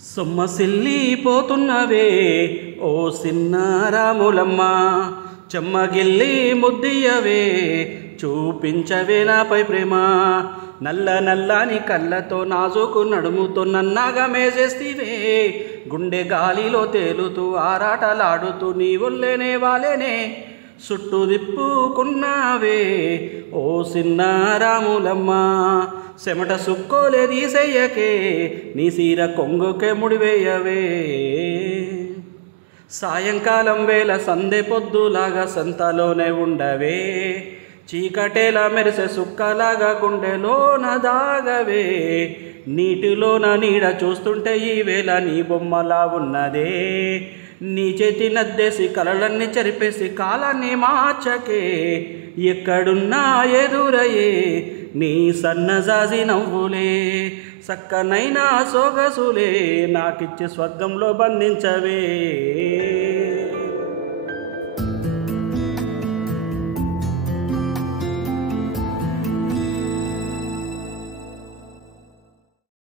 సొమ్మసిల్లిపోతున్నవే ఓ సిన్నారాములమ్మ, చెమ్మగిల్లి ముద్దియవే చూపించవే నాపై ప్రేమ. నల్ల నల్లని కళ్ళతో నాజుకు నడుముతో నన్నగా మేజేస్తివే, గుండె గాలిలో తేలుతూ ఆరాటలాడుతూ నీ ఒళ్ళేనే వాలేనే చుట్టూ దిప్పుకున్నావే ఓ సిన్నారాములమ్మ. చెమట సుక్కోలే తీసేయకే, నీ సీర కొంగుకే ముడివేయవే. సాయంకాలం వేళ సందె పొద్దులాగా సంతలోనే ఉండవే, చీకటేలా మెరిసే సుక్కలాగా గుండెలోన దాగవే. నీటిలోన నీడ చూస్తుంటే ఈ వేళ నీ బొమ్మలా ఉన్నదే, నీ చేతి నద్దేసి కలలన్నీ చెరిపేసి కాలాన్ని మార్చకే. ఎక్కడున్నా ఎదురయ్యే నీ సన్నజాజి నవ్వులే, సక్కనైనా సొగసులే నాకిచ్చి స్వర్గంలో బంధించవే.